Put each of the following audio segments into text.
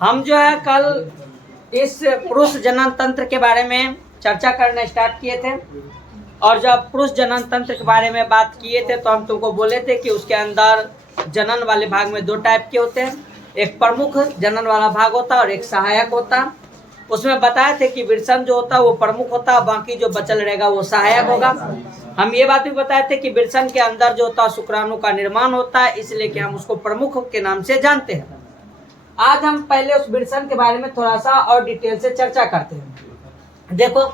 हम जो है कल इस पुरुष जनन तंत्र के बारे में चर्चा करना स्टार्ट किए थे और जब पुरुष जनन तंत्र के बारे में बात किए थे तो हम तुमको बोले थे कि उसके अंदर जनन वाले भाग में दो टाइप के होते हैं, एक प्रमुख जनन वाला भाग होता है और एक सहायक होता है। उसमें बताए थे कि वृषण जो होता है वो प्रमुख होता है, बाकी जो बचल रहेगा वो सहायक होगा। हम ये बात भी बताए थे कि वृषण के अंदर जो होता है शुक्राणु का निर्माण होता है, इसलिए कि हम उसको प्रमुख के नाम से जानते हैं। आज हम पहले उस वृषण के बारे में थोड़ा सा और डिटेल से चर्चा करते हैं। देखो,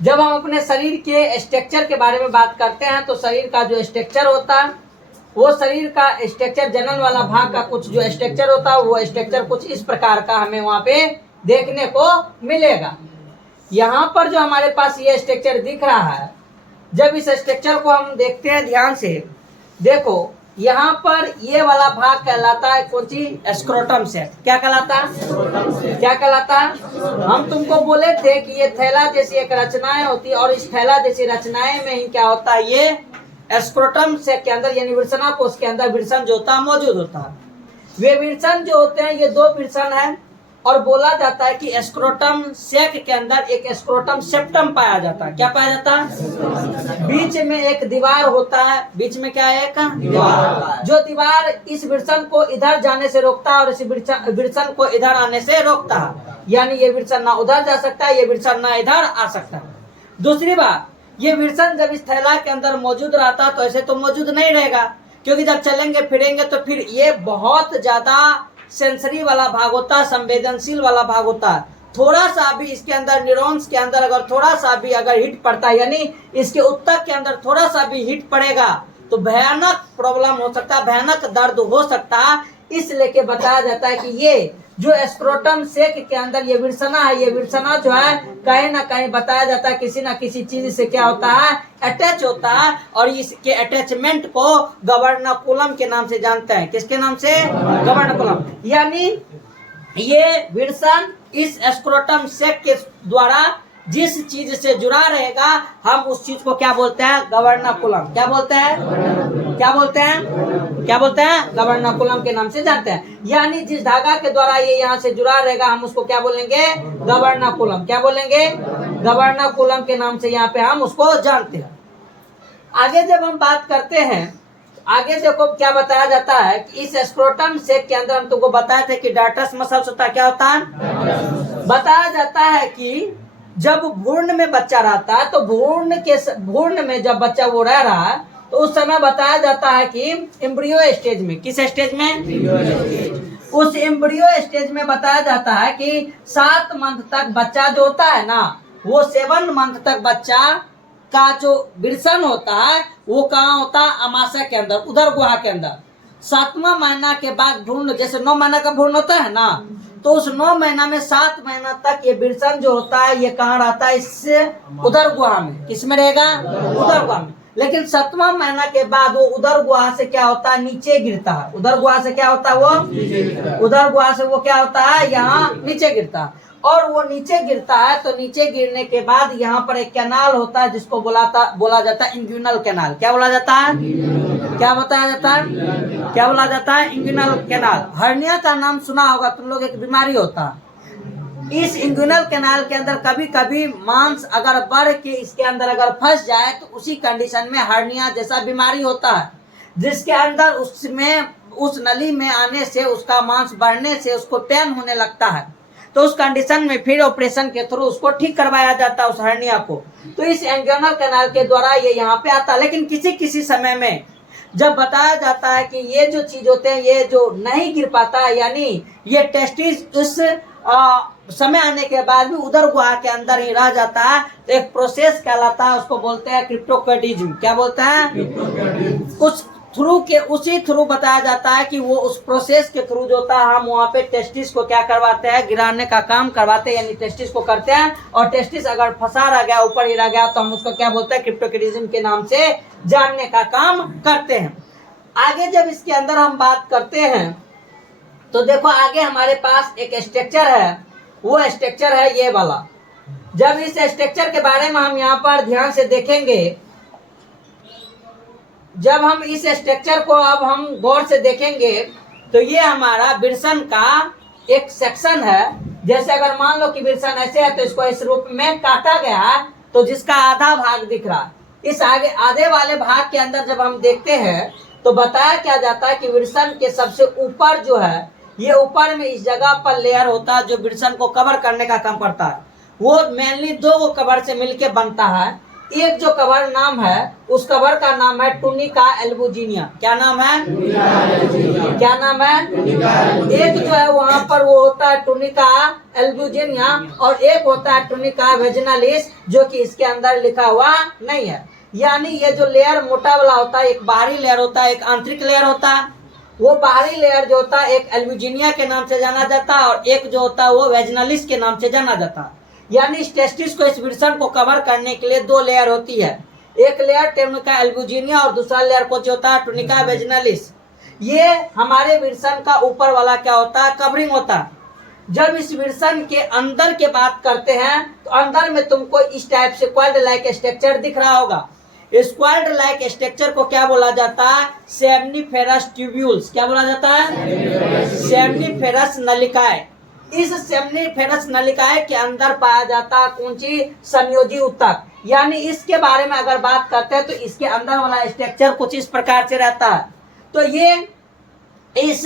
जब हम अपने शरीर के स्ट्रक्चर के बारे में बात करते हैं तो शरीर का जो स्ट्रक्चर होता है वो शरीर का स्ट्रक्चर, जनन वाला भाग का कुछ जो स्ट्रक्चर होता है वो स्ट्रक्चर कुछ इस प्रकार का हमें वहाँ पे देखने को मिलेगा। यहाँ पर जो हमारे पास ये स्ट्रक्चर दिख रहा है, जब इस स्ट्रक्चर को हम देखते हैं ध्यान से, देखो यहाँ पर ये वाला भाग कहलाता है कौन सी? स्क्रोटम से। क्या कहलाता है? क्या कहलाता है? हम तुमको बोले थे कि ये थैला जैसी एक रचनाएं होती है और इस थैला जैसी रचनाएं में ही क्या होता है, ये स्क्रोटम से के अंदर यानी वृषणा कोश के अंदर वृषण जो होता है मौजूद होता है। वे वृषण जो होते हैं ये दो वृषण है और बोला जाता है कि स्क्रोटम सेक के अंदर एक स्क्रोटम सेप्टम पाया जाता है। क्या पाया जाता है? बीच में एक दीवार होता है। बीच में क्या है? एक दीवार, जो दीवार इस वृषण को इधर जाने से रोकता है और इस वृषण को इधर आने से रोकता है, यानी ये वृषण ना उधर जा सकता है, ये वृषण ना इधर आ सकता है। दूसरी बात, ये वृषण जब इस थैला के अंदर मौजूद रहता है तो ऐसे तो मौजूद नहीं रहेगा, क्योंकि जब चलेंगे फिरेंगे तो फिर ये बहुत ज्यादा सेंसरी वाला भाग होता है, संवेदनशील वाला भाग होता है। थोड़ा सा भी इसके अंदर न्यूरॉन्स के अंदर अगर थोड़ा सा भी अगर हिट पड़ता है, यानी इसके उत्तक के अंदर थोड़ा सा भी हिट पड़ेगा तो भयानक प्रॉब्लम हो सकता है, भयानक दर्द हो सकता है। इसलिए के बताया जाता है कि ये जो स्क्रोटम सेक के अंदर ये वृषणा है, ये वृषणा जो है कहीं ना कहीं बताया जाता है किसी ना किसी चीज से क्या होता है, अटैच होता है, और इसके अटैचमेंट को गवर्नाकुलम के नाम से जानते हैं। किसके नाम से? गवर्नाकुलम। यानी ये वृषण इस स्क्रोटम सेक के द्वारा जिस चीज से जुड़ा रहेगा हम उस चीज को क्या बोलते हैं? गवर्नाकुलम। क्या बोलते हैं? क्या बोलते हैं? क्या बोलते हैं? गवर्नाकुलम के नाम से जानते हैं। यानी जिस धागा के द्वारा ये यहाँ से जुड़ा रहेगा हम उसको क्या बोलेंगे? गवर्नाकुलम। क्या बोलेंगे? गवर्नाकुलम के नाम से यहाँ पे हम उसको जानते हैं। आगे जब हम बात करते हैं, आगे देखो क्या बताया जाता है कि इस स्क्रोटम सेक के अंदर हम तुमको बताए थे कि डार्टस मसल्स होता है। क्या होता है? बताया जाता है कि जब भ्रूण में बच्चा रहता है तो भ्रूण में जब बच्चा वो रह रहा है तो उस समय बताया जाता है कि एम्ब्रियो स्टेज में, किस स्टेज में? उस एम्ब्रियो स्टेज में बताया जाता है कि 7 मंथ तक बच्चा जो होता है ना, वो 7 मंथ तक बच्चा का जो वृषण होता है वो कहाँ होता है? अमाशय के अंदर, उदर गुहा के अंदर। 7वां महीना के बाद भ्रूण, जैसे 9 महीना का भ्रूण होता है ना, तो उस 9 महीना में 7 महीना तक ये वृषण जो होता है ये कहाँ रहता है? इससे उदर गुहा में। किसमें रहेगा? उदर गुहा में। लेकिन 7वां महीना के बाद वो उदर गुहा से क्या होता है? नीचे गिरता है। उदर गुहा से क्या होता है? वो उदर गुहा से वो क्या होता है? यहाँ नीचे गिरता है। और वो नीचे गिरता है तो नीचे गिरने के बाद यहाँ पर एक कैनाल होता है जिसको बोला जाता है इंग्यूनल कैनाल। क्या बोला जाता है? क्या बताया जाता है? क्या बोला जाता है? इंग्यूनल कैनाल। हर्निया का नाम सुना होगा तुम लोग, एक बीमारी होता है। इस इंग्यूनल कैनाल के अंदर कभी कभी मांस अगर बढ़ के इसके अंदर अगर फंस जाए तो उसी कंडीशन में हर्निया जैसा बीमारी होता है, जिसके अंदर उसमें उस नली में आने से उसका मांस बढ़ने से उसको पेन होने लगता है। तो उस कंडीशन में फिर ऑपरेशन के थ्रू उसको ठीक करवाया जाता है उस हर्निया को। तो इस इंग्यूनल कैनाल के द्वारा ये यहाँ पे आता है। लेकिन किसी किसी समय में जब बताया जाता है कि ये जो चीज होते हैं ये जो नहीं गिर पाता है, यानी ये टेस्टिस उस समय आने के बाद भी उदर गुहा के अंदर ही रह जाता है, तो एक प्रोसेस कहलाता है, उसको बोलते हैं क्रिप्टोकैडिज्म। क्या बोलते हैं? उसी थ्रू बताया जाता है कि वो उस प्रोसेस के थ्रू जो होता है हम वहाँ पे टेस्टिस को क्या करवाते हैं? गिराने का काम करवाते हैं, यानी टेस्टिस को करते हैं। और टेस्टिस अगर फंसा रह गया, ऊपर ही रह गया, तो हम उसको क्या बोलते हैं? क्रिप्टोकैडिज्म के नाम से जानने का काम करते हैं। आगे जब इसके अंदर हम बात करते हैं तो देखो आगे हमारे पास एक स्ट्रक्चर है, वो स्ट्रक्चर है ये वाला। जब इस स्ट्रक्चर के बारे में हम यहाँ पर ध्यान से देखेंगे, जब हम इस स्ट्रक्चर को अब हम गौर से देखेंगे तो ये हमारा वृषण का एक सेक्शन है। जैसे अगर मान लो कि विल्सन ऐसे है तो इसको इस रूप में काटा गया है, तो जिसका आधा भाग दिख रहा है। इस आधे वाले भाग के अंदर जब हम देखते हैं तो बताया क्या जाता है कि विल्सन के सबसे ऊपर जो है, ये ऊपर में इस जगह पर लेयर होता है जो विल्सन को कवर करने का काम करता है। वो मेनली दो कवर से मिलके बनता है। एक जो कवर नाम है, उस कवर का नाम है टुनिका एल्बुजिनिया। क्या नाम है? क्या नाम है? एक जो है वहां पर वो होता है टुनिका एल्बुजिनिया, और एक होता है टुनिका वेजिनालिस, जो कि इसके अंदर लिखा हुआ नहीं है। यानी ये जो लेयर मोटा वाला होता है, एक बाहरी लेयर होता है, एक आंतरिक लेयर होता है। वो बाहरी लेयर जो होता है एक एल्बुजिनिया के नाम से जाना जाता है, और एक जो होता है वो वेजिनालिस के नाम से जाना जाता है। यानी इस टेस्टिस को, इस विल्सन को कवर करने के लिए दो लेयर होती है। एक लेयर टुनिका एल्बुजिनिया और दूसरा लेयर कुछ होता है टुनिका वेजिनालिस। ये हमारे विल्सन का ऊपर वाला क्या होता है, कवरिंग होता है। जब इस विल्सन के अंदर के बात करते हैं तो अंदर में तुमको इस टाइप से क्वाड लाइक स्ट्रक्चर दिख रहा होगा। इस क्वाड लाइक स्ट्रक्चर को क्या बोला जाता है? Seminiferous tubules. क्या बोला जाता है? सेमनीफेरस नलिकाएं। इस सेमनीफेरस नलिकाएं के अंदर पाया जाता है कौन सी? संयोजी ऊतक। यानी इसके बारे में अगर बात करते हैं तो इसके अंदर वाला स्ट्रक्चर कुछ इस प्रकार से रहता है। तो ये इस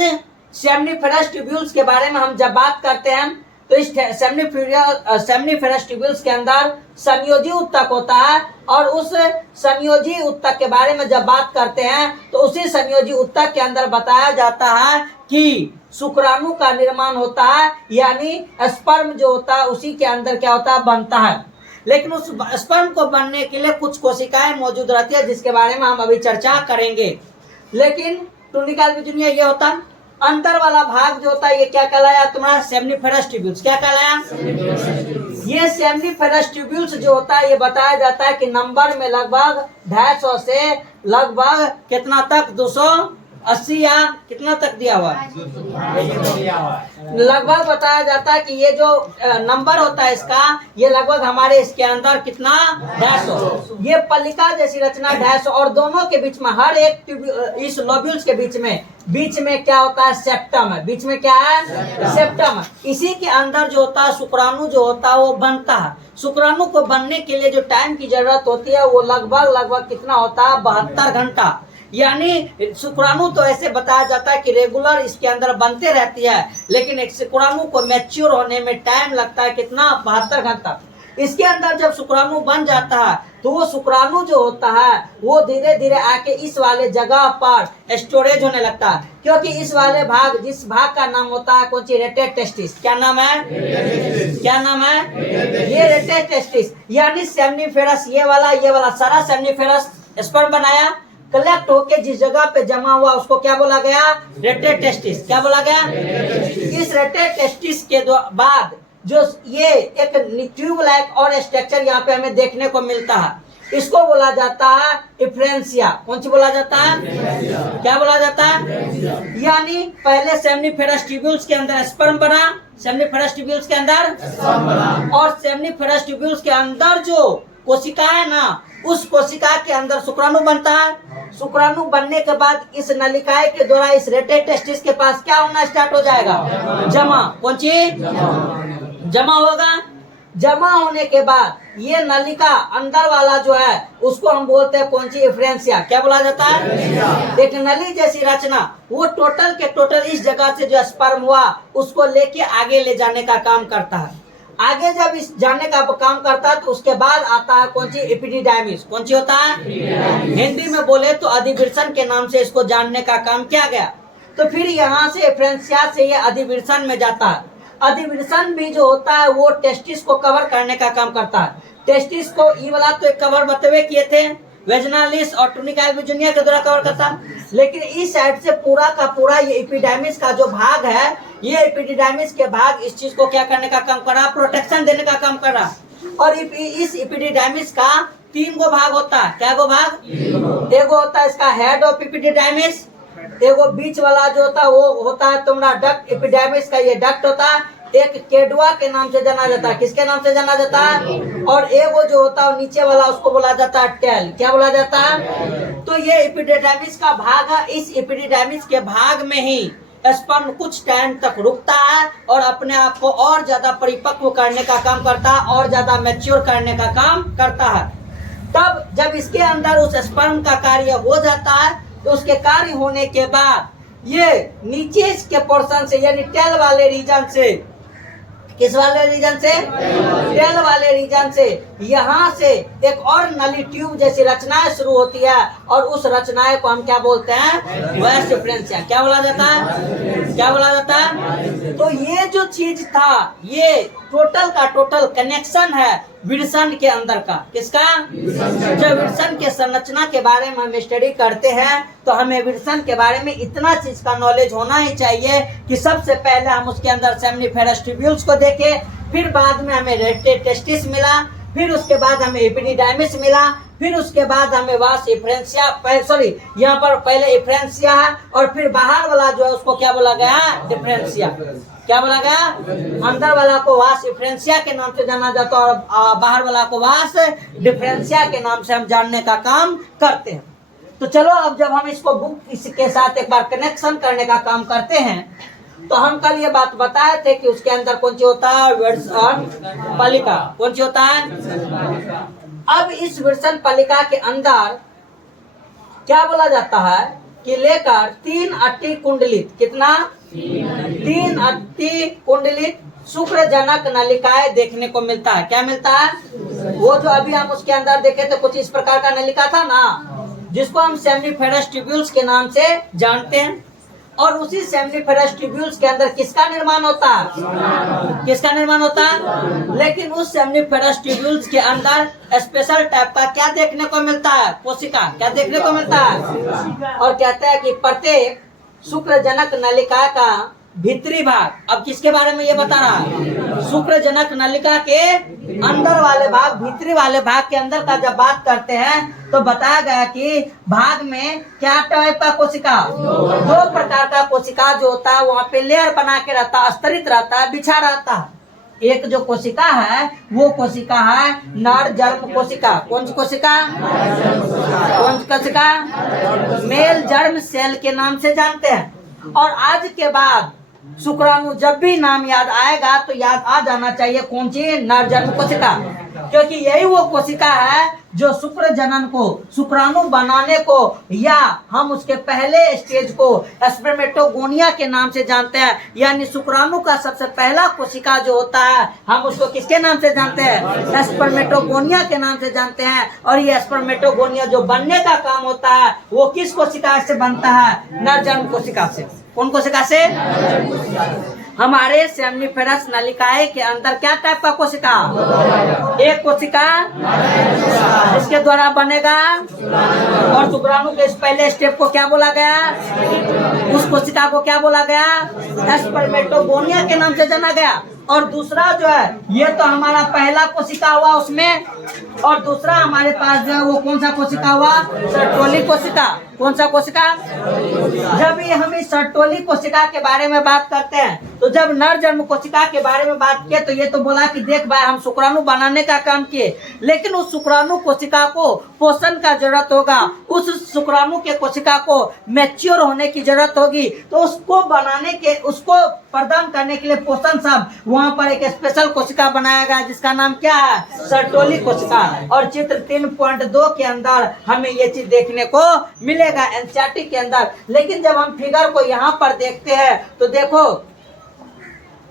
सेमनीफेरस ट्यूब्यूल्स के बारे में हम जब बात करते हैं तो इस सेमनीफेरस ट्यूब्यूल्स के अंदर संयोजी ऊतक होता है, और उस संयोजी ऊतक के बारे में जब बात करते हैं तो उसी संयोजी ऊतक के अंदर बताया जाता है कि शुक्राणु का निर्माण होता है। यानी स्पर्म जो होता है उसी के अंदर क्या होता है? बनता है। लेकिन उस स्पर्म को बनने के लिए कुछ कोशिकाएं मौजूद रहती है, जिसके बारे में हम अभी चर्चा करेंगे। लेकिन टुनिका एल्बुजिनिया ये होता है। अंदर वाला भाग जो होता है ये क्या कहलाया तुम्हारा? Seminiferous tubules. क्या कहलाया? ये सेमनीफेरस ट्यूब्यूल्स जो होता है ये बताया जाता है कि नंबर में लगभग 250 से लगभग कितना तक 280 या कितना तक दिया हुआ है, लगभग बताया जाता है कि ये जो नंबर होता है इसका, ये लगभग हमारे इसके अंदर कितना 250। ये पल्लिका जैसी रचना 250, और दोनों के बीच में हर एक इस लोब्यूल्स के बीच में क्या होता है? सेप्टम है। बीच में क्या है? सेप्टम है। इसी के अंदर जो होता है शुक्राणु जो होता है वो बनता है। शुक्राणु को बनने के लिए जो टाइम की जरूरत होती है वो लगभग कितना होता है? 72 घंटा। यानी शुक्राणु तो ऐसे बताया जाता है कि रेगुलर इसके अंदर बनते रहती है, लेकिन एक शुक्राणु को मैच्योर होने में टाइम लगता है कितना? 72 घंटा। इसके अंदर जब शुक्राणु बन जाता है तो वो शुक्राणु जो होता है वो धीरे धीरे आके इस वाले जगह पर स्टोरेज होने लगता है, क्योंकि इस वाले भाग, जिस भाग का नाम होता है कौन सी? Rated testis. क्या नाम है? क्या नाम है? ये रेटेड टेस्टिस। यानी सेमनीफेरस ये वाला सारा सेमनीफेरस स्पर्म बनाया, कलेक्ट होके जिस जगह पे जमा हुआ उसको क्या बोला गया? Rated testis. क्या बोला गया? इस रेटेड टेस्टिस के बाद जो ये एक ट्यूब लाइक और स्ट्रक्चर यहाँ पे हमें देखने को मिलता है, इसको बोला जाता है इफ्रेंसिया। कौन सी बोला जाता है? क्या बोला जाता है? यानी पहले सेमनीफेरस ट्यूब्यूल्स के अंदर स्पर्म बना, सेमनीफेरस ट्यूब्यूल्स के अंदर, और सेमनीफेरस ट्यूब्यूल्स के अंदर जो कोशिका है ना, उस कोशिका के अंदर शुक्राणु बनता है। शुक्राणु बनने के बाद इस नलिकाएं के द्वारा इस रेटेड टेस्टिस के पास क्या होना स्टार्ट हो जाएगा? जमा। कौन सी? जमा होगा। जमा होने के बाद ये नलिका अंदर वाला जो है उसको हम बोलते हैं कौन सी? इफ्रेंसिया। क्या बोला जाता है? एक नली जैसी रचना, वो टोटल के टोटल इस जगह से जो स्पर्म हुआ उसको लेके आगे ले जाने का काम करता है। आगे जब इस जाने का काम करता है तो उसके बाद आता है कौन सी? एपिडिडाइमिस। कौन सी होता है? हिंदी में बोले तो अधिविल्सन के नाम से इसको जानने का काम किया गया। तो फिर यहाँ से इफ्रेंसिया से ये अधिविल्सन में जाता है। अधिविल्सन भी जो होता है वो टेस्टिस को कवर करने का काम करता है। टेस्टिस को ये वाला तो एक कवर बतवे किए थे, वेजिनालिस और टुनिका एल्बुजिनिया के द्वारा कवर करता, लेकिन इस साइड से पूरा का पूरा ये एपिडाइमिस का जो भाग है, ये एपिडाइमिस के भाग इस चीज को क्या करने का काम कर रहा? प्रोटेक्शन देने का काम कर रहा। और इस एपिडाइमिस का 3 गो भाग होता है। क्या गो भाग? एगो होता है इसका हेड ऑफ एपिडाइमिस, एगो बीच वाला जो होता है वो होता है तुम्हारा डक्ट। एपिडाइमिस का ये डक्ट होता है। एक केडुआ के नाम से जाना जाता है। किसके नाम से जाना जाता है? और एगो जो होता है नीचे वाला उसको बोला जाता है टेल। क्या बोला जाता है? तो ये एपिडाइमिस का भाग है। इस एपिडाइमिस के भाग में ही स्पर्म कुछ टाइम तक रुकता है और अपने आप को और ज्यादा परिपक्व करने का काम करता है और ज्यादा मैच्योर करने का काम करता है। तब जब इसके अंदर उस स्पर्म का कार्य हो जाता है तो उसके कार्य होने के बाद ये नीचे के पोर्शन से यानी टेल वाले रीजन से, किस वाले रीजन से, टेल वाले रीजन से यहाँ से एक और नली ट्यूब जैसी रचनाएं शुरू होती है और उस रचनाएं को हम क्या बोलते हैं, वैस डिफरेंशिया। क्या बोला जाता है, क्या बोला जाता है? तो ये जो चीज था ये टोटल का टोटल कनेक्शन है विल्सन के अंदर का। किसका? जब विल्सन के संरचना के बारे में हम स्टडी करते हैं तो हमें विल्सन के बारे में इतना चीज का नॉलेज होना ही चाहिए कि सबसे पहले हम उसके अंदर सेमिनिफेरस ट्यूब्यूल्स को देखें, फिर बाद में हमें रेक्टेड टेस्टिस मिला, फिर उसके बाद हमें एपिडिडाइमिस मिला, फिर उसके बाद हमें वास इफ्रेंसिया, सॉरी यहाँ पर पहले इफ्रेंसिया है और फिर बाहर वाला जो है उसको क्या बोला गया, डिफरेंशिया। क्या बोला गया? अंदर वाला को वास इफ्रेंसिया के नाम से जाना जाता है और बाहर वाला को वास डिफरेंशिया के नाम से हम जानने का काम करते हैं। तो चलो अब जब हम इसको बुक के साथ एक बार कनेक्शन करने का काम करते हैं तो हम कल ये बात बताए थे कि उसके अंदर कौन सी होता है, विल्सन पलिका। कौन सी होता है? अब इस विल्सन पलिका के अंदर क्या बोला जाता है कि लेकर 3 अट्टी कुंडलित, कितना, 3 अट्टी कुंडलित शुक्रजनक नलिकाएं देखने को मिलता है। क्या मिलता है? वो जो अभी हम उसके अंदर देखे थे कुछ इस प्रकार का नलिका था ना, जिसको हम सेमिनिफेरस ट्यूब्यूल्स के नाम से जानते हैं। और उसी सेमिनिफेरस ट्यूब्यूल्स के अंदर किसका निर्माण होता है, किसका निर्माण होता है? लेकिन उस सेमिनिफेरस ट्यूब्यूल्स के अंदर स्पेशल टाइप का क्या देखने को मिलता है, कोशिका। क्या देखने को मिलता है? और कहते हैं कि प्रत्येक शुक्रजनक नलिका का भीतरी भाग, अब किसके बारे में ये बता रहा है, शुक्रजनक नलिका के अंदर वाले भाग, भीतरी वाले भाग के अंदर का जब बात करते हैं तो बताया गया कि भाग में क्या टाइप का कोशिका, 2 प्रकार का कोशिका जो होता है वहाँ पे लेयर बना के रहता है, स्तरित रहता है, बिछा रहता है। एक जो कोशिका है वो कोशिका है नर जर्म कोशिका। कौन सी कोशिका? कौन सी कोशिका? मेल जर्म सेल के नाम से जानते हैं। और आज के बाद शुक्राणु जब भी नाम याद आएगा तो याद आ जाना चाहिए कौन सी, नर जर्म कोशिका, क्योंकि यही वो कोशिका है जो शुक्र जनन को, शुक्राणु बनाने को या हम उसके पहले स्टेज को स्पर्मेटोगोनिया के नाम से जानते हैं। यानी शुक्राणु का सबसे पहला कोशिका जो होता है हम उसको किसके नाम से जानते हैं, स्पर्मेटोगोनिया के नाम से जानते हैं। और ये स्पर्मेटोगोनिया जो बनने का काम होता है वो किस कोशिका से बनता है, नरजन्म कोशिका से। कौन कोशिका से? हमारे सेमिनिफेरस नलिकाएं के अंदर क्या टाइप का कोशिका, एक कोशिका इसके द्वारा बनेगा और शुक्राणु के इस पहले स्टेप को क्या बोला गया, उस कोशिका को क्या बोला गया, स्पर्मेटोगोनिया के नाम से जाना गया। और दूसरा जो है ये तो हमारा पहला कोशिका हुआ उसमें, और दूसरा हमारे पास जो है वो कौन सा कोशिका हुआ, सर्टोली कोशिका। कौन सा कोशिका? जब ये हम इस सर्टोली कोशिका के बारे में बात करते हैं तो जब नर जन्म कोशिका के बारे में बात किए तो ये तो बोला कि देख भाई हम शुक्राणु बनाने का काम किए, लेकिन उस शुक्राणु कोशिका को पोषण का जरूरत होगा, उस शुक्राणु के कोशिका को मैच्योर होने की जरूरत होगी। तो उसको बनाने के, उसको प्रदान करने के लिए पोषण सब वहाँ पर एक स्पेशल कोशिका बनाया गया जिसका नाम क्या है, सर्टोली कोशिका। और चित्र 3.2 के अंदर हमें ये चीज देखने को मिलेगा एनसीईआरटी के अंदर। लेकिन जब हम फिगर को यहाँ पर देखते हैं तो देखो,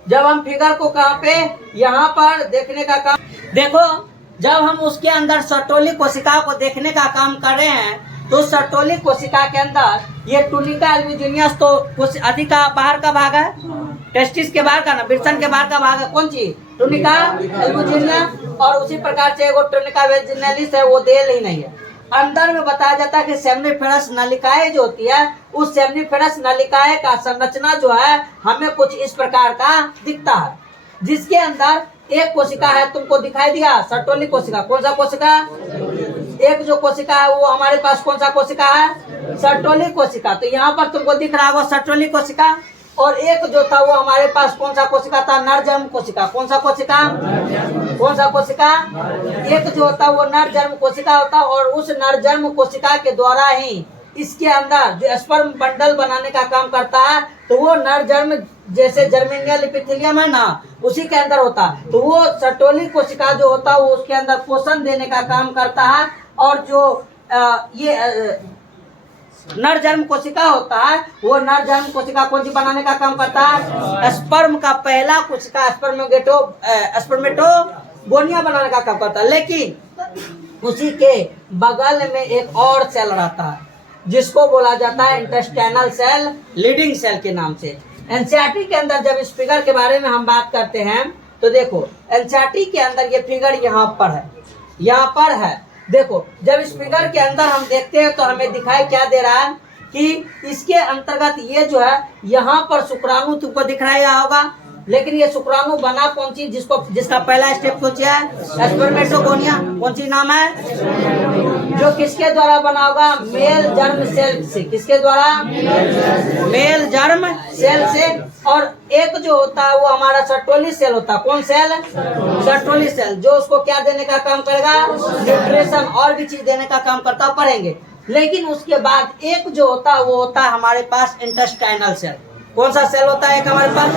जब हम फिगर को कहाँ पे, यहाँ पर देखने का काम, देखो जब हम उसके अंदर सर्टोली कोशिका को देखने का काम कर रहे हैं तो सर्टोली कोशिका के अंदर ये टुनिका एल्बुजिनियस तो कुछ अधिक का बाहर का भाग है, टेस्टिस के बाहर का ना, विल्सन के बाहर का भाग है कौन सी, टुनिका एल्बुजिनियस। और उसी प्रकार से वो टुनिका वेजिनालिस है वो देल ही नहीं है। अंदर में बताया जाता है कि सेमिनिफेरस नलिकाएं जो होती है उस सेमिनिफेरस नलिकाएं का संरचना जो है हमें कुछ इस प्रकार का दिखता है, जिसके अंदर एक कोशिका है, तुमको दिखाई दिया सर्टोली कोशिका। कौन सा कोशिका? एक जो कोशिका है वो हमारे पास कौन सा कोशिका है, सर्टोली कोशिका। तो यहाँ पर तुमको दिख रहा होगा सर्टोली कोशिका। और एक जो था वो हमारे पास कौन सा कोशिका था, नरजन्म कोशिका। कौन सा कोशिका? कौन सा कोशिका? एक जो होता है वो नरजन्म कोशिका होता है और उस नरजन्म कोशिका के द्वारा ही इसके अंदर जो स्पर्म बंडल बनाने का काम करता है तो वो नर जर्म जैसे जर्मेनियल एपिथेलियम है ना, उसी के अंदर होता है। तो वो सर्टोली कोशिका जो होता है वो उसके अंदर पोषण देने का काम करता है। और जो ये नर जर्म कोशिका होता है, वो नर जर्म कोशिका कौन सी बनाने का काम करता है? स्पर्म का पहला कोशिका स्पर्मेटोगोनिया बनाने का काम करता है। लेकिन उसी के बगल में एक और सेल रहता है जिसको बोला जाता है इंटेस्टाइनल सेल, लीडिंग सेल के नाम से। एनसीईआरटी के अंदर जब इस फिगर के बारे में हम बात करते हैं तो देखो एनसीईआरटी के अंदर ये फिगर यहाँ पर है, यहाँ पर है। देखो जब इस फिगर के अंदर हम देखते हैं तो हमें दिखाई क्या दे रहा है कि इसके अंतर्गत ये जो है यहाँ पर शुक्राणु तुमको दिख रहा होगा। लेकिन ये शुक्राणु बना कौन सी, जिसका पहला स्टेप कौन सी है? स्पर्मेटोगोनिया। कौन सी नाम है? जो किसके द्वारा बना होगा? मेल जर्म सेल से। किसके द्वारा? मेल जर्म सेल से। और एक जो होता है वो हमारा सर्टोली सेल होता है। कौन सेल? सर्टोली सेल, जो उसको क्या देने का काम करेगा? न्यूट्रिशन और भी चीज देने का काम करता है, पढ़ेंगे। लेकिन उसके बाद एक जो होता है वो होता है हमारे पास इंटेस्टाइनल सेल। कौन सा सेल होता है एक हमारे पास?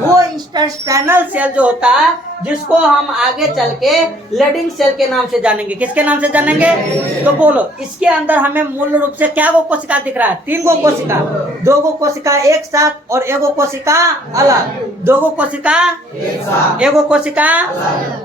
वो इंटेस्टाइनल सेल जो होता है जिसको हम आगे चल के लीडिंग सेल के नाम से जानेंगे। किसके नाम से जानेंगे? तो बोलो, इसके अंदर हमें मूल रूप से क्या गो कोशिका दिख रहा है? 3 गो कोशिका, 2 गो कोशिका एक साथ और 1 गो कोशिका अलग। 2 गो कोशिका एक साथ, 1 गो कोशिका,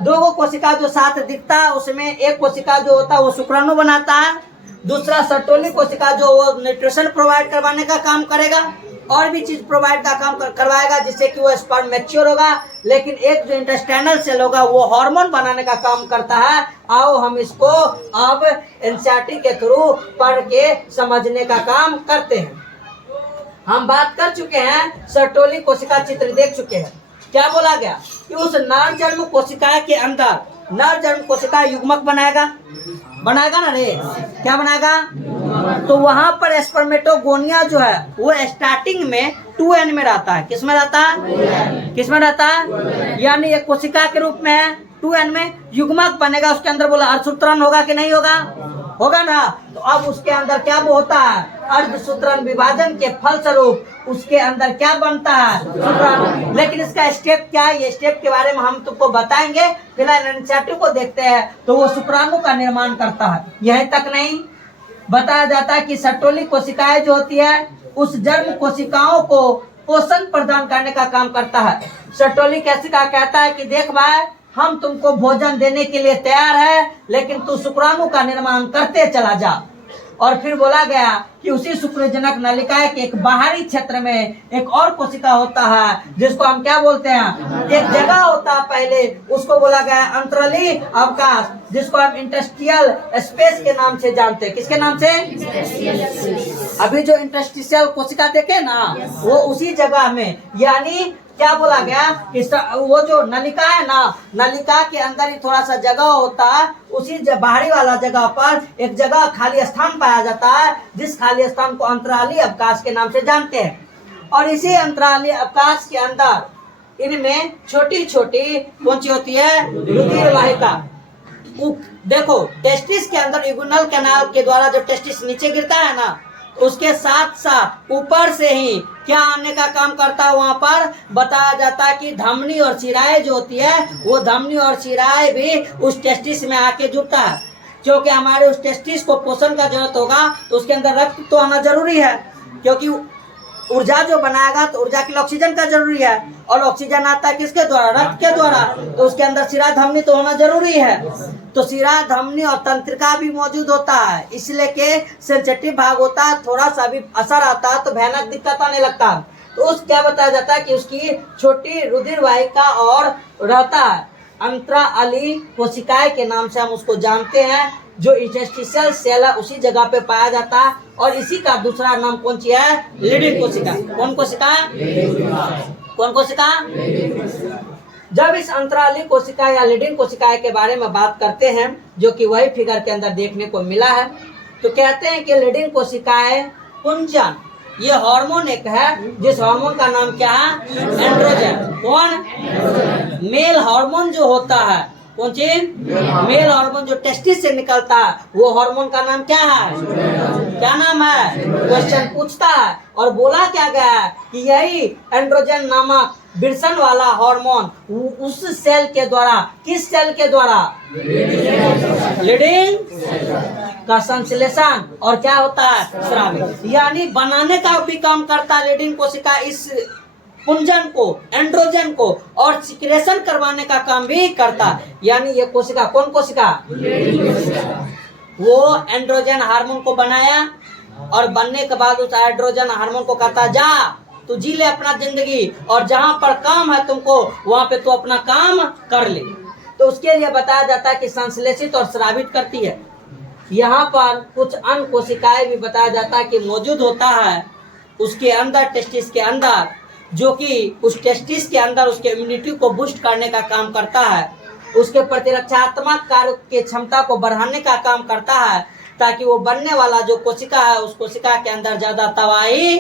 2 गो कोशिका जो साथ दिखता है उसमें एक कोशिका जो होता है वो शुक्राणु बनाता है, दूसरा सर्टोली कोशिका जो वो न्यूट्रिशन प्रोवाइड करवाने का काम करेगा और भी चीज प्रोवाइड का काम करवाएगा जिससे कि वो स्पर्म मैच्योर होगा। लेकिन एक जो इंटेस्टाइनल सेल होगा वो हार्मोन बनाने का काम करता है। आओ हम इसको अब एनसीईआरटी के थ्रू पढ़ के समझने का काम करते हैं। हम बात कर चुके हैं, सर्टोली कोशिका चित्र देख चुके हैं। क्या बोला गया कि उस नर जन्म कोशिका के अंदर नर जन्म कोशिका युग्मक बनाएगा ना रे? क्या बनाएगा? तो वहां पर स्पर्मेटोगोनिया जो है वो स्टार्टिंग में 2n में रहता है। किस में रहता है? किस में रहता है? यानी एक कोशिका के रूप में है, 2n में युग्मक बनेगा। उसके अंदर बोला अर्धसूत्रण होगा कि नहीं होगा? होगा ना। तो अब उसके अंदर क्या होता है? अर्धसूत्रण विभाजन के फलस्वरूप उसके अंदर क्या बनता है? शुक्राणु। लेकिन इसका स्टेप क्या है, ये स्टेप के बारे में हम तुमको बताएंगे। फिलहाल एनसीईआरटी को देखते हैं। तो वो शुक्राणु का निर्माण करता है। यहीं तक नहीं, बताया जाता है कि सर्टोली कोशिकाएं जो होती है उस जर्म कोशिकाओं को पोषण प्रदान करने का काम करता है। सर्टोली कोशिका कहता है कि देख भाई, हम तुमको भोजन देने के लिए तैयार है, लेकिन तू शुक्राणु का निर्माण करते चला जा। और फिर बोला गया कि उसी शुक्रजनक नलिका के एक बाहरी क्षेत्र में एक और कोशिका होता है जिसको हम क्या बोलते हैं? एक जगह होता है पहले, उसको बोला गया अंतरली अवकाश, जिसको हम इंटरस्टिशियल स्पेस के नाम से जानते हैं। किसके नाम से? अभी जो इंटरस्टिशियल कोशिका देखे ना, वो उसी जगह में, यानी क्या बोला गया? वो जो नलिका है ना, नलिका के अंदर ही थोड़ा सा जगह होता है, उसी बाहरी वाला जगह पर एक जगह खाली स्थान पाया जाता है, जिस खाली स्थान को अंतराली अवकाश के नाम से जानते हैं। और इसी अंतराली अवकाश के अंदर इनमें छोटी छोटी कौन सी होती है? रुधिर वाहिका। देखो टेस्टिस के अंदर इग्यूनल कैनाल के द्वारा जब टेस्टिस नीचे गिरता है ना, उसके साथ साथ ऊपर से ही क्या आने का काम करता है? वहां पर बताया जाता है कि धमनी और शिराएं जो होती है, वो धमनी और शिराएं भी उस टेस्टिस में आके जुड़ता है। क्योंकि हमारे उस टेस्टिस को पोषण का जरूरत होगा तो उसके अंदर रक्त तो आना जरूरी है, क्योंकि ऊर्जा जो बनाएगा तो ऊर्जा के लिए ऑक्सीजन का जरूरी है। और ऑक्सीजन आता है किसके द्वारा? रक्त के द्वारा। तो उसके अंदर शिरा धमनी तो होना जरूरी है। तो शिरा धमनी और तंत्रिका भी मौजूद होता है, इसलिए के सेंसिटिव भाग होता है, थोड़ा सा भी असर आता है तो भयानक दिक्कत आने लगता है। तो उस क्या बताया जाता है कि उसकी छोटी रुधिर वाहिका और रहता है अंतराली कोशिकाएं के नाम से हम उसको जानते हैं, जो इंटरस्टिशियल सेल है उसी जगह पे पाया जाता है। और इसी का दूसरा नाम कौन सी है? लीडिंग कोशिका। कौन कोशिका? कौन कोशिका? जब इस अंतराली कोशिका या लीडिंग कोशिका के बारे में बात करते हैं, जो कि वही फिगर के अंदर देखने को मिला है, तो कहते हैं कि लीडिंग कोशिकाएं पुंजन, ये हार्मोन एक है, जिस हार्मोन का नाम क्या है? एंड्रोजन। कौन? मेल हार्मोन जो होता है कौन चीज? मेल हार्मोन जो टेस्टिस से निकलता है, वो हार्मोन का नाम क्या है? क्या नाम है? क्वेश्चन पूछता है और बोला क्या गया है कि यही एंड्रोजन नामक विरसन वाला हार्मोन उस सेल के द्वारा, किस सेल के द्वारा? लीडिंग का संश्लेषण और क्या होता है? स्रावित, यानी बनाने का भी काम करता है लीडिंग कोशिका इस पुंजन को, एंड्रोजन को, और सिक्रेशन करवाने का काम भी करता है। यानी ये कोशिका, कौन कोशिका? वो एंड्रोजन हार्मोन को बनाया और बनने के बाद उस एंड्रोजन हार्मोन को कहता जा तू जी ले अपना जिंदगी, और जहां पर काम है तुमको वहां पे तू अपना काम कर ले। तो उसके लिए बताया जाता है कि संश्लेषित और स्रावित करती है। यहाँ पर कुछ अन्य कोशिकाएं भी बताया जाता है कि मौजूद होता है उसके अंदर, टेस्टिस के अंदर, जो कि उस टेस्टिस के अंदर उसके इम्यूनिटी को बूस्ट करने का काम करता है, उसके प्रतिरक्षात्मक कार्य की क्षमता को बढ़ाने का काम करता है, ताकि वो बनने वाला जो कोशिका है उस कोशिका के अंदर ज्यादा तबाही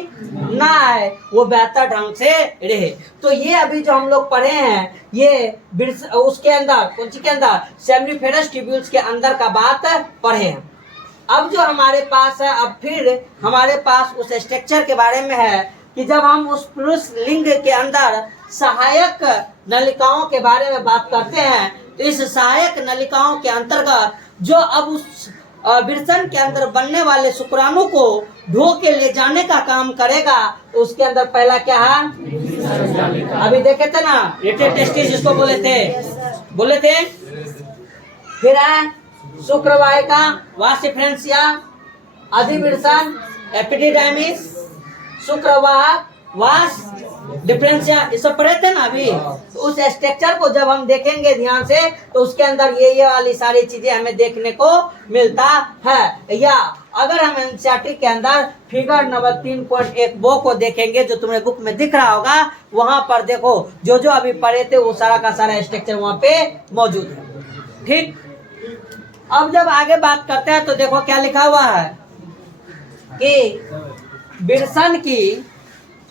ना आए, वो बेहतर ढंग से रहे। तो ये अभी जो हम लोग पढ़े हैं ये उसके अंदर, कौन सी के अंदर? सेमिनिफेरस ट्यूब्यूल्स के अंदर का बात पढ़े हैं। अब जो हमारे पास है, अब फिर हमारे पास उस स्ट्रक्चर के बारे में है कि जब हम उस पुरुष लिंग के अंदर सहायक नलिकाओं के बारे में बात करते हैं, तो इस सहायक नलिकाओं के अंतर्गत जो अब उस विरसन के अंदर बनने वाले शुक्राणु को ढो के ले जाने का काम करेगा, तो उसके अंदर पहला क्या है? अभी देखे थे ना, रेटेड टेस्टिस जिसको बोले थे। फिर है शुक्रवाहिका, वासिफ्रेंसिया, अधिविरसन, एपिडिडाइमिस, शुक्रवाहक, वास डिफरेंशिया, ये सब पढ़े थे ना अभी। तो उस स्ट्रक्चर को जब हम देखेंगे ध्यान से, तो उसके अंदर ये वाली सारी चीजें हमें देखने को मिलता है। या अगर हम एनसीईआरटी के अंदर फिगर नंबर 3.1 को देखेंगे, जो तुम्हें बुक में दिख रहा होगा, वहां पर देखो जो जो अभी पढ़े थे वो सारा का सारा स्ट्रक्चर वहां पे मौजूद है। ठीक, अब जब आगे बात करते हैं तो देखो क्या लिखा हुआ है कि विरसन की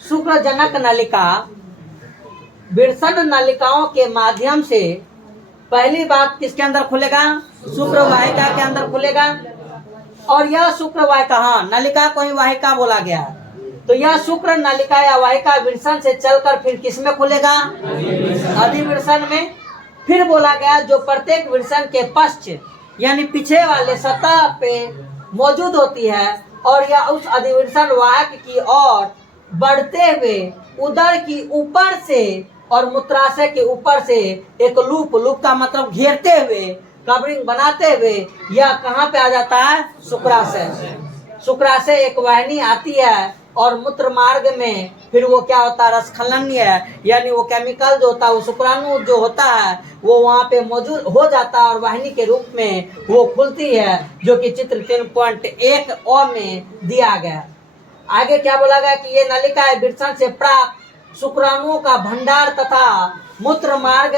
शुक्रजनक नलिका, विरसन नलिकाओं के माध्यम से पहली बात किसके अंदर खुलेगा? शुक्रवाहिका के अंदर खुलेगा। और यह शुक्रवाहिका, हाँ, नलिका को ही वाहिका बोला गया है, तो यह शुक्र नलिका या वाहिका विरसन से चलकर फिर किस में खुलेगा? अधिविरसन में। फिर बोला गया जो प्रत्येक विरसन के पश्च यानी पीछे वाले सतह पे मौजूद होती है, और यह उस अधिविरसन वाहक की ओर बढ़ते हुए उदर की ऊपर से और मूत्राशय के ऊपर से एक लूप का मतलब घेरते हुए, कवरिंग बनाते हुए, यह कहाँ पे आ जाता है? शुक्राशय। शुक्राशय एक वाहिनी आती है और मूत्र मार्ग में फिर वो क्या होता है? रसखलन है, यानी वो केमिकल जो होता है, वो शुक्राणु जो होता है वो वहाँ पे मौजूद हो जाता है और वाहिनी के रूप में वो खुलती है, जो कि चित्र 3.1 में दिया गया है। आगे क्या बोला गया कि ये नलिका विरसन से प्राप्त शुक्राणुओं का भंडार तथा मूत्र मार्ग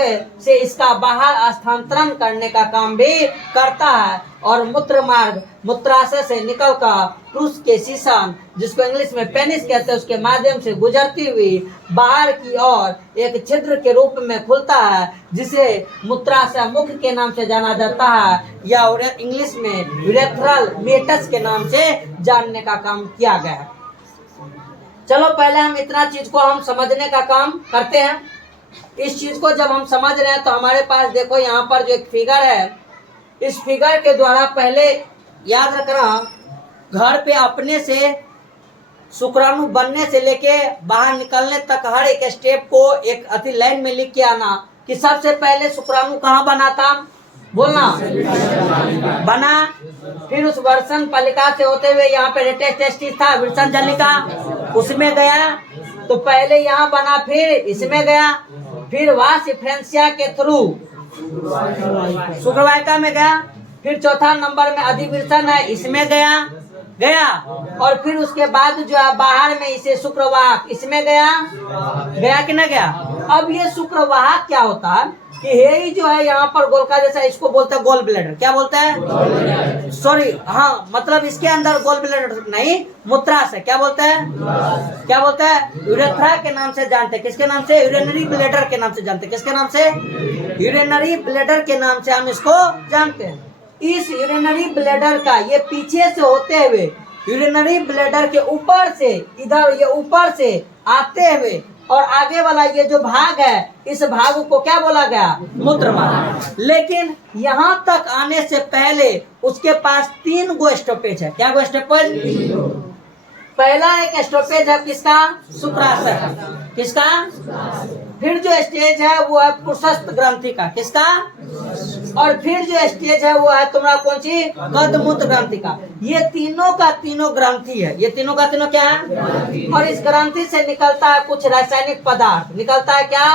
से इसका बाहर स्थानांतरण करने का काम भी करता है, और मूत्र मार्ग मूत्राशय से निकलकर पुरुष के शीशन, जिसको इंग्लिश में पेनिस कहते हैं, उसके माध्यम से गुजरती हुई बाहर की ओर एक छिद्र के रूप में खुलता है, जिसे मूत्राशय मुख के नाम से जाना जाता है, या इंग्लिश में यूरेथ्रल मेटस के नाम से जानने का काम किया गया है। चलो पहले हम इतना चीज को हम समझने का काम करते हैं। इस चीज को जब हम समझ रहे हैं तो हमारे पास देखो यहाँ पर जो एक फिगर है, इस फिगर के द्वारा पहले याद रखना, घर पे अपने से शुक्राणु बनने से लेके बाहर निकलने तक हर एक स्टेप को एक अति लाइन में लिख के आना कि सबसे पहले शुक्राणु कहाँ बना था? बोलना, बना। फिर उस वर्षण पलिका से होते हुए यहाँ पे रेटेड टेस्टिस था, विरसन जलिका, उसमें गया, तो पहले यहाँ बना, फिर इसमें गया, फिर वासिफ्रेंसिया के थ्रू शुक्रवाहिका में गया, फिर चौथा नंबर में अधिविरसन है, इसमें गया, और फिर उसके बाद जो है बाहर में इसे शुक्रवाहक, इसमें गया कि ना गया? अब ये शुक्रवाहक क्या होता है कि हे जो है यहाँ पर गोलका जैसा, इसको बोलते हैं गोल ब्लैडर। क्या बोलते हैं? सॉरी, हाँ, मतलब इसके अंदर गोल ब्लैडर नहीं, मूत्राशय। क्या बोलते हैं? क्या बोलते हैं? यूरेथ्रा के नाम से जानते हैं। किसके नाम से? यूरिनरी ब्लैडर के नाम से जानते हैं। किसके नाम से? यूरिनरी ब्लैडर के नाम से हम इसको जानते हैं। इस यूरिनरी ब्लैडर का ये पीछे से होते हुए यूरिनरी ब्लैडर के ऊपर से, इधर ये ऊपर से आते हुए और आगे वाला ये जो भाग है, इस भाग को क्या बोला गया? मूत्रमार्ग। लेकिन यहाँ तक आने से पहले उसके पास 3 गो स्टॉपेज है। क्या गो स्टॉपेज? पहला एक स्टॉपेज है किसका? शुक्राशय। किसका? फिर जो स्टेज है वो है पुरुषस्थ ग्रंथि का। किसका? और फिर जो स्टेज है वो है तुम्हारा कौन सी? गदमूत्र ग्रंथि का। ये तीनों का तीनों ग्रंथि है। ये तीनों का तीनों क्या है? और इस ग्रंथि से निकलता है कुछ रासायनिक पदार्थ। निकलता है क्या?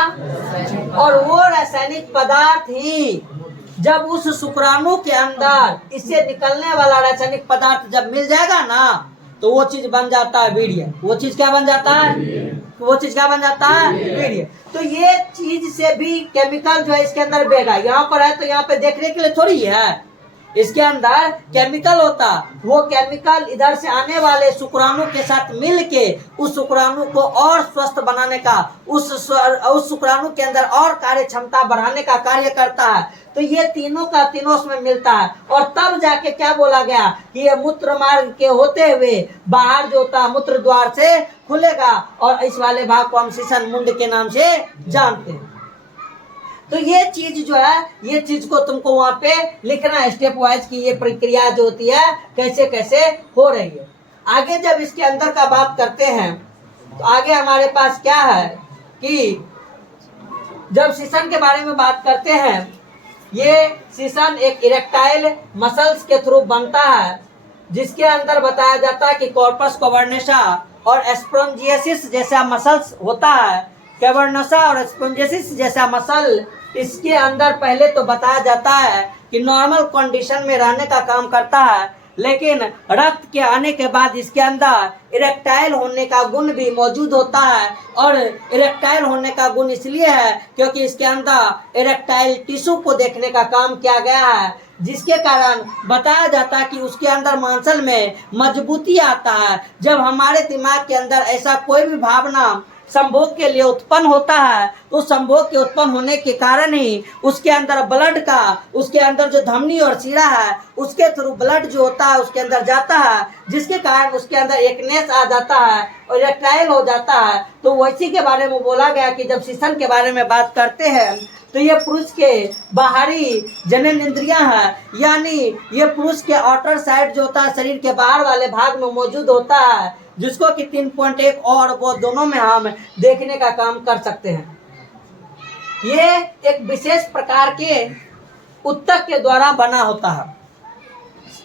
और वो रासायनिक पदार्थ ही जब उस शुक्राणु के अंदर इससे निकलने वाला रासायनिक पदार्थ जब मिल जाएगा ना, तो वो चीज बन जाता है वीर्य। वो चीज क्या बन जाता है? वो चीज क्या बन जाता है? वीर्य। तो ये चीज से भी केमिकल जो है इसके अंदर बहेगा। यहाँ पर है तो यहाँ पे देखने के लिए थोड़ी है, इसके अंदर केमिकल होता। वो केमिकल इधर से आने वाले शुक्राणु के साथ मिल के उस शुक्राणु को और स्वस्थ बनाने का, उस शुक्राणु के अंदर और कार्य क्षमता बढ़ाने का कार्य करता है। तो ये तीनों का तीनों उसमें मिलता है। और तब जाके क्या बोला गया कि ये मूत्र मार्ग के होते हुए बाहर जो होता है मूत्र द्वार से खुलेगा, और इस वाले भाग को हम शीशन मुंड के नाम से जानते हैं। तो ये चीज जो है, ये चीज को तुमको वहां पे लिखना है स्टेप वाइज की ये प्रक्रिया जो होती है कैसे कैसे हो रही है। आगे जब इसके अंदर का बात करते हैं तो आगे हमारे पास क्या है कि जब शीशन के बारे में बात करते हैं, ये शीशन एक इरेक्टाइल मसल्स के थ्रू बनता है, जिसके अंदर बताया जाता है कि कॉर्पस कैवर्नोसा और स्पोंजियोसिस जैसा मसल्स होता है। कैवर्नोसा और स्पोंजियोसिस जैसा मसल इसके अंदर पहले तो बताया जाता है कि नॉर्मल कंडीशन में रहने का काम करता है, लेकिन रक्त के आने के बाद इसके अंदर इरेक्टाइल होने का गुण भी मौजूद होता है। और इरेक्टाइल होने का गुण इसलिए है क्योंकि इसके अंदर इरेक्टाइल टिश्यू को देखने का काम किया गया है, जिसके कारण बताया जाता है कि उसके अंदर मांसल में मजबूती आता है। जब हमारे दिमाग के अंदर ऐसा कोई भी भावना संभोग के लिए उत्पन्न होता है, तो संभोग के उत्पन्न होने के कारण ही उसके अंदर ब्लड का, उसके अंदर जो धमनी और शिरा है उसके थ्रू ब्लड जो होता है उसके अंदर जाता है, जिसके कारण उसके अंदर एकनेस आ जाता है और इरेक्टाइल हो जाता है। तो वैसी के बारे में बोला गया कि जब शीशन के बारे में बात करते हैं तो ये पुरुष के बाहरी जनन इंद्रियां हैं, यानी ये पुरुष के आउटर साइड जो होता है शरीर के बाहर वाले भाग में मौजूद होता है, जिसको कि 3.1 और वो दोनों में हम देखने का काम कर सकते हैं। ये एक विशेष प्रकार के उत्तक के द्वारा बना होता है,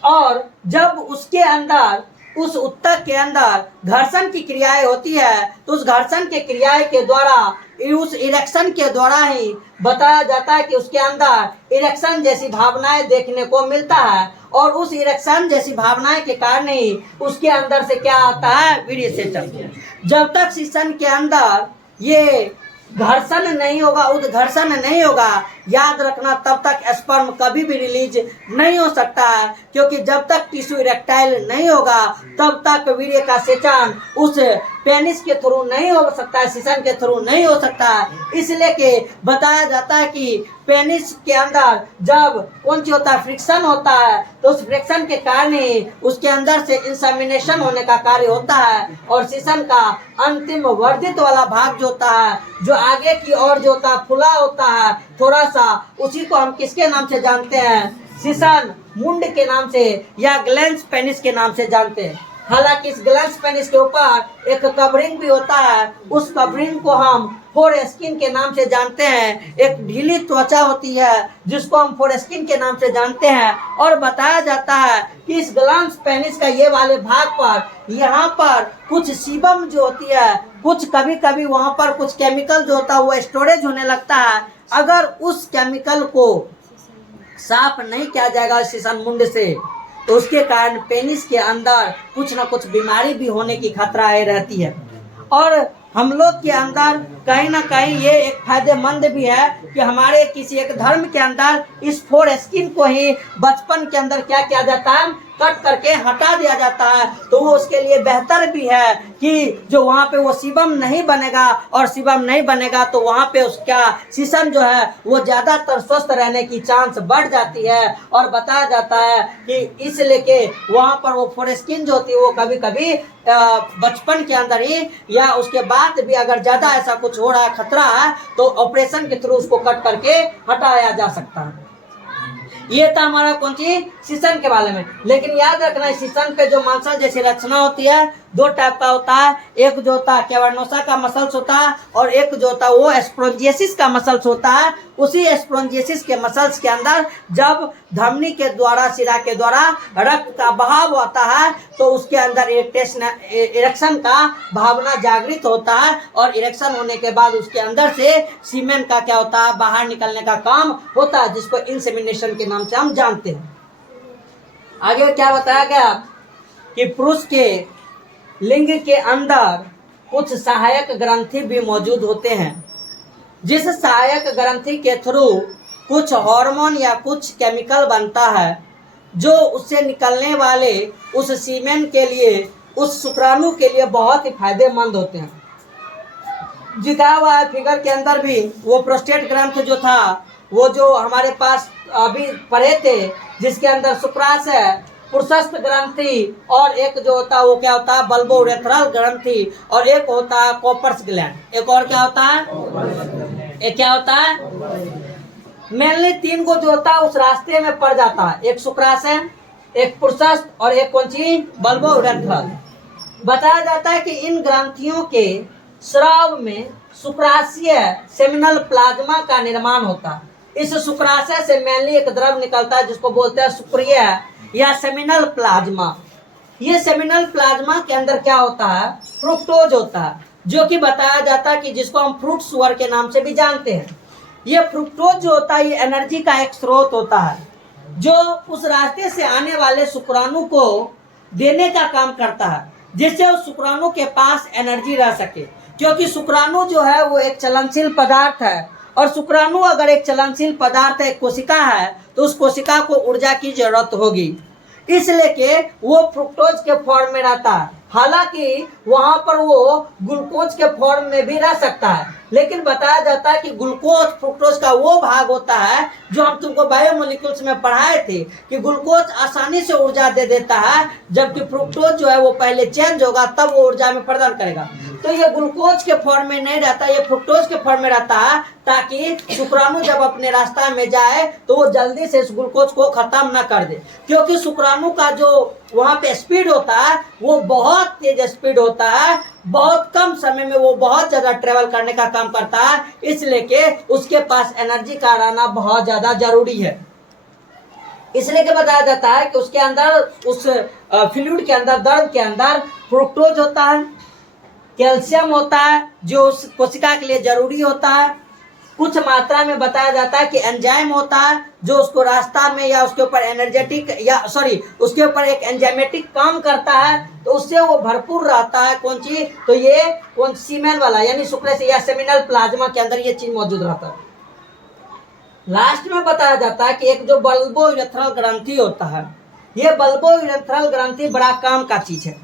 और जब उसके अंदर उस उत्तक के अंदर घर्षण की क्रियाएं होती है, तो उस घर्षण के क्रियाएं के द्वारा, उस इरेक्शन के द्वारा ही बताया जाता है कि उसके अंदर इरेक्शन जैसी भावनाएं देखने को मिलता है। और उस इरेक्शन जैसी भावनाएं के कारण ही उसके अंदर से क्या आता है? वीर्य सेचन। जब तक शीशन के अंदर ये घर्षण नहीं होगा, उद्घर्षण नहीं होगा, याद रखना, तब तक स्पर्म कभी भी रिलीज नहीं हो सकता है, क्योंकि जब तक टिश्यू इरेक्टाइल नहीं होगा तब तक वीर्य का सेचन उस पेनिस के थ्रू नहीं हो सकता है, शीशन के थ्रू नहीं हो सकता है। इसलिए कि बताया जाता है कि पेनिस के अंदर जब कौन सी होता है? फ्रिक्शन होता है, तो उस फ्रिक्शन के कारण ही उसके अंदर से इंसेमिनेशन होने का कार्य होता है। और शीशन का अंतिम वर्धित वाला भाग जो होता है, जो आगे की ओर जो होता है फुला होता है थोड़ा सा, उसी को हम किसके नाम से जानते हैं? शीशन मुंड के नाम से या ग्लैंस पेनिस के नाम से जानते हैं। हालांकि इस ग्लैंस पेनिस के ऊपर एक कवरिंग भी होता है, उस कवरिंग को हम फोरस्किन के नाम से जानते हैं। एक ढीली त्वचा होती है जिसको हम फोरस्किन के नाम से जानते हैं। और बताया जाता है कि इस ग्लैंस पेनिस का ये वाले भाग पर यहाँ पर कुछ सीबम जो होती है, कुछ कभी कभी वहाँ पर कुछ केमिकल जो होता है वो स्टोरेज होने लगता है। अगर उस केमिकल को साफ नहीं किया जाएगा शीशन मुंड से, तो उसके कारण पेनिस के अंदर कुछ न कुछ बीमारी भी होने की खतरा रहती है। और हम लोग के अंदर कहीं ना कहीं ये एक फायदेमंद भी है कि हमारे किसी एक धर्म के अंदर इस फोर स्किन को ही बचपन के अंदर क्या किया जाता है, कट करके हटा दिया जाता है। तो वो उसके लिए बेहतर भी है कि जो वहाँ पे वो शिवम नहीं बनेगा, और शिवम नहीं बनेगा तो वहाँ पे उसका शिशम जो है वो ज़्यादातर स्वस्थ रहने की चांस बढ़ जाती है। और बताया जाता है कि इस लेके वहाँ पर वो फोरेस्किन जो होती है वो कभी कभी बचपन के अंदर ही या उसके बाद भी अगर ज़्यादा ऐसा कुछ हो रहा है, खतरा है, तो ऑपरेशन के थ्रू उसको कट करके हटाया जा सकता है। ये था हमारा कौन सी शीशन के बारे में। लेकिन याद रखना है शीशन पे जो मसल जैसी रचना होती है दो टाइप का होता है। एक जो होता है कैवर्नोसा का मसल्स होता है, और एक जो होता है वो स्पोंजियोसिस का मसल्स होता है। उसी स्पोंजियोसिस के मसल्स के अंदर जब धमनी के द्वारा, शिरा के द्वारा रक्त का बहाव होता है तो उसके अंदर इरेक्शन का भावना जागृत होता है, और इरेक्शन होने के बाद उसके अंदर से सीमेन का क्या होता है, बाहर निकलने का काम होता है, जिसको इंसेमिनेशन के नाम से हम जानते हैं। आगे क्या बताया गया कि पुरुष के लिंग के अंदर कुछ सहायक ग्रंथि भी मौजूद होते हैं, जिस सहायक ग्रंथि के थ्रू कुछ हार्मोन या कुछ केमिकल बनता है जो उससे निकलने वाले उस सीमेन के लिए, उस शुक्राणु के लिए बहुत ही फायदेमंद होते हैं। दिखाया हुआ है फिगर के अंदर भी वो प्रोस्टेट ग्रंथ जो था, वो जो हमारे पास अभी पढ़े थे, जिसके अंदर शुक्राशय, पुरुषस्थ ग्रंथि, और एक जो होता है वो क्या होता है बल्बोरेथ्रल ग्रंथि, और एक होता है कॉपर्स ग्लैंड। एक और क्या होता है, एक क्या होता है, मेनली तीन को जो होता है उस रास्ते में पड़ जाता है, एक शुक्राशय, एक पुरुषस्थ, और एक कौन सी बल्बोरेथ्रल। बताया जाता है कि इन ग्रंथियों के स्राव में शुक्राशय सेमिनल प्लाज्मा का निर्माण होता है। इस शुक्राशय से मेनली एक द्रव निकलता है जिसको बोलते हैं शुक्रिय या सेमिनल प्लाज्मा। ये सेमिनल प्लाज्मा के अंदर क्या होता है, फ्रुक्टोज होता है, जो कि बताया जाता है कि जिसको हम फ्रूट शुगर के नाम से भी जानते हैं। ये फ्रुक्टोज जो होता है ये एनर्जी का एक स्रोत होता है, जो उस रास्ते से आने वाले शुक्राणु को देने का काम करता है, जिससे उस शुक्राणु के पास एनर्जी रह सके। क्योंकि शुक्राणु जो है वो एक चलनशील पदार्थ है, और शुक्राणु अगर एक चलनशील पदार्थ है, कोशिका है, तो उस कोशिका को ऊर्जा की जरूरत होगी, इसलिए कि वो फ्रुक्टोज के फॉर्म में रहता है। हालांकि वहां पर वो ग्लूकोज के फॉर्म में भी रह सकता है, लेकिन बताया जाता है कि ग्लूकोज फ्रुक्टोज का वो भाग होता है जो हम तुमको बायोमोलिक्यूल्स में पढ़ाए थे कि ग्लूकोज आसानी से ऊर्जा दे देता है, जबकि फ्रुक्टोज जो है वो पहले चेंज होगा तब वो ऊर्जा में प्रदान करेगा। तो ये ग्लूकोज के फॉर्म में नहीं रहता, ये फ्रुक्टोज के फॉर्म में रहता है, ताकि शुक्राणु जब अपने रास्ता में जाए तो वो जल्दी से इस ग्लूकोज को खत्म ना कर दे। क्योंकि शुक्राणु का जो वहाँ पे स्पीड होता है वो बहुत तेज स्पीड होता है, बहुत कम समय में वो बहुत ज़्यादा ट्रेवल करने का काम करता है, इसलिए कि उसके पास एनर्जी का रहना बहुत ज़्यादा जरूरी है। इसलिए कि बताया जाता है कि उसके अंदर, उस फ्लूइड के अंदर, द्रव के अंदर फ्रुक्टोज होता है, कैल्शियम होता है जो उस कोशिका के लिए जरूरी होता है, कुछ मात्रा में बताया जाता है कि एंजाइम होता है जो उसको रास्ता में या उसके ऊपर उसके ऊपर एक एंजाइमेटिक काम करता है, तो उससे वो भरपूर रहता है। कौन चीज, तो ये कौन सीमेन वाला यानी शुक्राशय या सेमिनल प्लाज्मा के अंदर ये चीज मौजूद रहता है। लास्ट में बताया जाता है कि एक जो बल्बोरेथ्रल ग्रंथि होता है, ये बल्बोरेथ्रल ग्रंथि बड़ा काम का चीज है।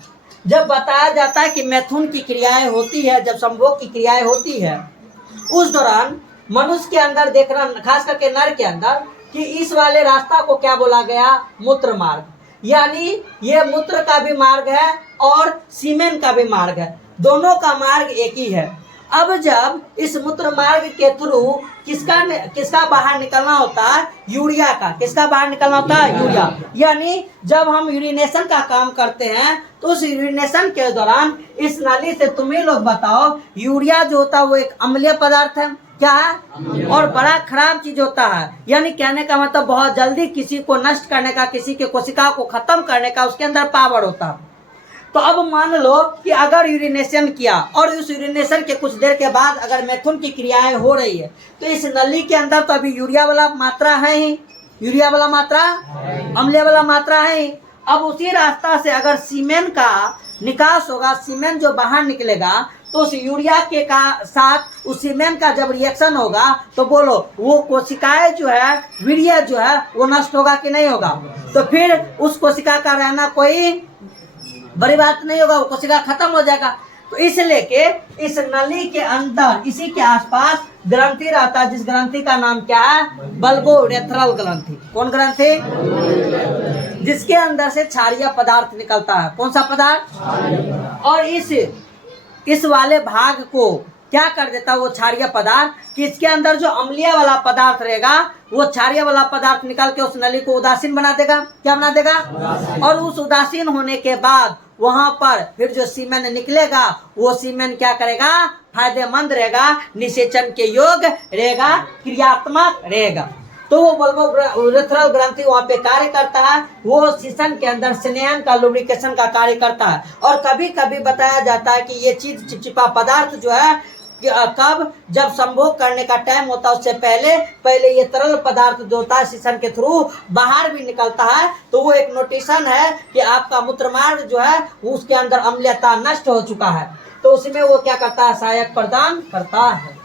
जब बताया जाता है कि मैथुन की क्रियाएं होती है, जब संभोग की क्रियाएं होती है, उस दौरान मनुष्य के अंदर देखना, खास करके नर के अंदर, कि इस वाले रास्ता को क्या बोला गया, मूत्र मार्ग, यानी ये मूत्र का भी मार्ग है और सीमेन का भी मार्ग है, दोनों का मार्ग एक ही है। अब जब इस मूत्र मार्ग के थ्रू किसका बाहर निकलना होता है, यूरिया का। किसका बाहर निकलना होता है, यूरिया। यानी जब हम यूरिनेशन का काम करते हैं तो उस यूरिनेशन के दौरान इस नाली से तुम्हें लोग बताओ, यूरिया जो होता है वो एक अम्लीय पदार्थ है, क्या है, और बड़ा खराब चीज होता है। यानी कहने का मतलब बहुत जल्दी किसी को नष्ट करने का, किसी के कोशिका को खत्म करने का उसके अंदर पावर होता है। तो अब मान लो कि अगर यूरिनेशन किया और उस यूरिनेशन के कुछ देर के बाद अगर मैथुन की क्रियाएं हो रही है, तो इस नली के अंदर तो अभी यूरिया वाला मात्रा है ही, यूरिया वाला मात्रा, अम्लीय वाला मात्रा है ही। अब उसी रास्ता से अगर सीमेन का निकास होगा, सीमेन जो बाहर निकलेगा, तो उस यूरिया के का साथ उस सीमेंट का जब रिएक्शन होगा तो बोलो वो कोशिकाएं जो है, वीर्य जो है वो नष्ट होगा कि नहीं होगा? तो फिर उस कोशिका का रहना कोई बड़ी बात नहीं होगा, वो कोशिका खत्म हो जाएगा। तो इसलिए के इस नली के अंदर इसी के आसपास ग्रंथि रहता है, जिस ग्रंथि का नाम क्या है? बल्बोरेथ्रल ग्रंथि। कौन ग्रंथि? जिसके अंदर से क्षारीय पदार्थ निकलता है। कौन सा पदार्थ? और इस वाले भाग को क्या कर देता है वो क्षारीय पदार्थ, कि इसके अंदर जो अम्लीय वाला पदार्थ रहेगा वो क्षारीय वाला पदार्थ निकाल के उस नली को उदासीन बना देगा। क्या बना देगा? और उस उदासीन होने के बाद वहां पर फिर जो सीमेंट निकलेगा वो सीमेंट क्या करेगा? फायदेमंद रहेगा, निषेचन के योग रहेगा, क्रियात्मक रहेगा। तो वो बल्बोरेथ्रल ग्रंथि वहां पे कार्य करता है, वो शीशन के अंदर स्नेहन का लुब्रिकेशन का कार्य करता है। और कभी कभी बताया जाता है कि ये चीज चिपचिपा पदार्थ जो है कब, जब संभोग करने का टाइम होता है उससे पहले ये तरल पदार्थ जो होता है शीशन के थ्रू बाहर भी निकलता है, तो वो एक नोटिशन है कि आपका मूत्रमार्ग जो है उसके अंदर अम्लीयता नष्ट हो चुका है। तो उसमें वो क्या करता है? सहायक प्रदान करता है।